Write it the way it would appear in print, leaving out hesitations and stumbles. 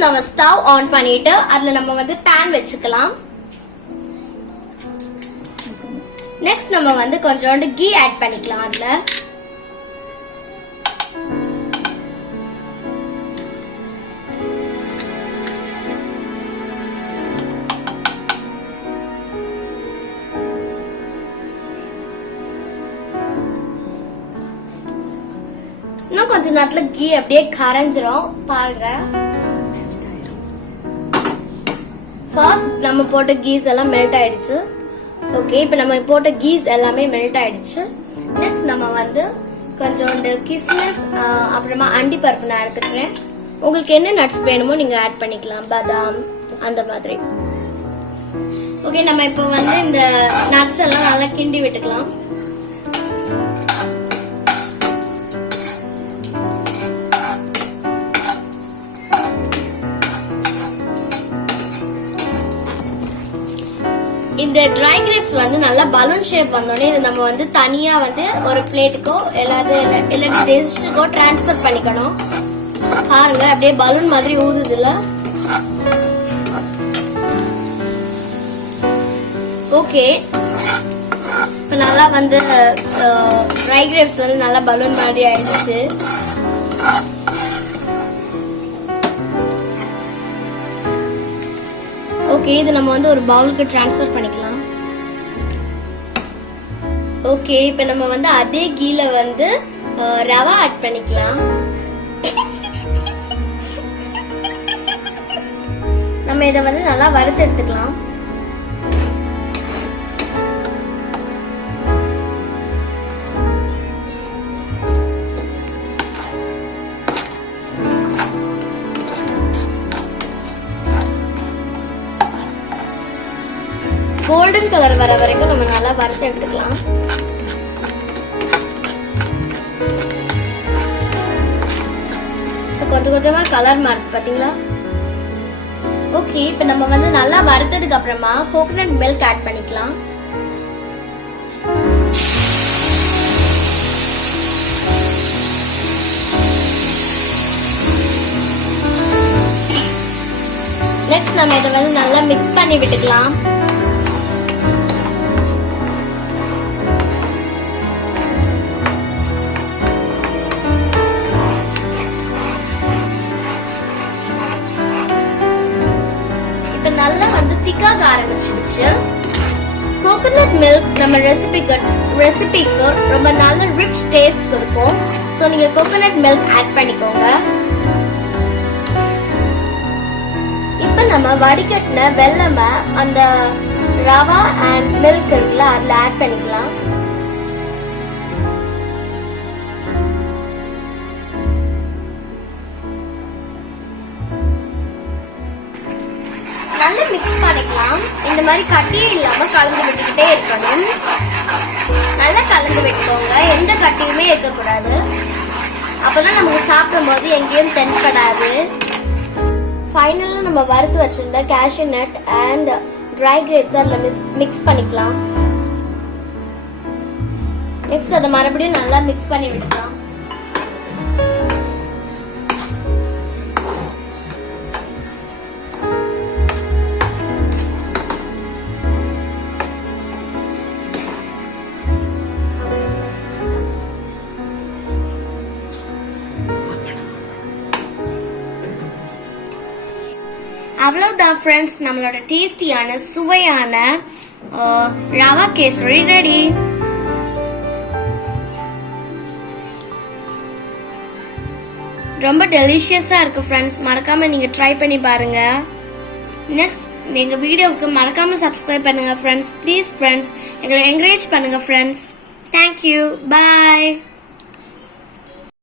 First நம்ம stove on பண்ணிட்டு அதுல நம்ம வந்து பேன் வச்சுக்கலாம். நெக்ஸ்ட் நம்ம வந்து கொஞ்சோண்டு கீ ஆட் பண்ணிக்கலாம். அதுல இன்னும் கொஞ்ச நேரத்துல கீ அப்படியே கரைஞ்சிரும் பாருங்க. ஃபர்ஸ்ட் நம்ம போட்ட கீஸ் எல்லாம் மெல்ட் ஆயிடுச்சு. ஓகே, இப்போ நம்ம போட்ட கீஸ் எல்லாமே மெல்ட் ஆயிடுச்சு. நெக்ஸ்ட் நம்ம வந்து கொஞ்சோண்டு கிஸ்மிஸ் அப்புறமா அண்டிப்பருப்பு நான் எடுத்துக்கிறேன். உங்களுக்கு என்ன நட்ஸ் வேணுமோ நீங்க ஆட் பண்ணிக்கலாம், பாதாம் அந்த மாதிரி. ஓகே, நம்ம இப்போ வந்து இந்த நட்ஸ் எல்லாம் நல்லா கிண்டி விட்டுக்கலாம். இந்த ட்ரை கிரேப்ஸ் வந்து நல்லா பலூன் ஷேப் வந்தோடனே இது நம்ம வந்து தனியா வந்து ஒரு பிளேட்டுக்கோ எல்லாத்தையும் டிஷ்ஷுக்கோ டிரான்ஸ்ஃபர் பண்ணிக்கணும். பாருங்க அப்படியே பலூன் மாதிரி ஊதுதுல. ஓகே, இப்போ நல்லா வந்து ட்ரை கிரேப்ஸ் வந்து நல்லா பலூன் மாதிரி ஆயிடுச்சு. ஓகே, இது நம்ம வந்து ஒரு பவுலுக்கு ட்ரான்ஸ்ஃபர் பண்ணிக்கலாம். ஓகே, இப்போ நம்ம வந்து அதே கீல வந்து ரவா ஆட் பண்ணிக்கலாம். நம்ம இதை வந்து நல்லா வறுத்து எடுத்துக்கலாம். கோல்டன் கலர் வர வரைக்கும் நம்ம நல்லா வறுத்து எடுத்துக்கலாம். கொஞ்சம் கொஞ்சமா கலர் மாறுது பாத்தீங்களா? ஓகே, இப்போ நம்ம வந்து நல்லா வறுத்ததுக்கு அப்புறமா கோகனட் மில்க் ஆட் பண்ணிக்கலாம். நெக்ஸ்ட் நம்ம இதை வந்து நல்லா மிக்ஸ் பண்ணி விட்டுக்கலாம். நல்லா வந்து திக்காக ஆரம்பிச்சிடுச்சு. கோகனட் மில்க் நம்ம ரெசிபிக்கு ரொம்ப நல்ல ரிச் டேஸ்ட் கொடுக்கும். ஸோ நீங்க கோகனட் மில்க் ஆட் பண்ணிக்கோங்க. இப்போ நம்ம வடிகட்டின வெல்லமை அந்த ரவா அண்ட் மில்க் இருக்குல்ல அதுல ஆட் பண்ணிக்கலாம். நல்லா மிக்ஸ் பண்ணிக்கலாம். இந்த மாதிரி கட்டியே இல்லாம கலந்து விட்டுக்கிட்டே இருக்கணும். நல்லா கலந்து விட்டுக்கோங்க, எந்த கட்டியுமே இருக்கக்கூடாது. அப்பதான் நமக்கு சாப்பிடும் போது எங்கேயும் தென்படாது. ஃபைனலா நம்ம வறுத்து வச்சிருந்த cashew nut and try grapes அதில் மிக்ஸ் பண்ணிக்கலாம். நெக்ஸ்ட் அதை மறுபடியும் நல்லா மிக்ஸ் பண்ணி விடலாம். அவ்வளவுதான் ஃப்ரெண்ட்ஸ், நம்மளோட டேஸ்டியான சுவையான ரவா கேசரி ரெடி. ரொம்ப டெலிஷியஸா இருக்கு ஃப்ரெண்ட்ஸ். மறக்காம நீங்க ட்ரை பண்ணி பாருங்க. நெக்ஸ்ட் எங்க வீடியோவுக்கு மறக்காம சப்ஸ்கிரைப் பண்ணுங்க ஃப்ரெண்ட்ஸ். ப்ளீஸ் ஃப்ரெண்ட்ஸ் எங்களை என்கரேஜ் பண்ணுங்க ஃப்ரெண்ட்ஸ். தேங்க்யூ, பாய்.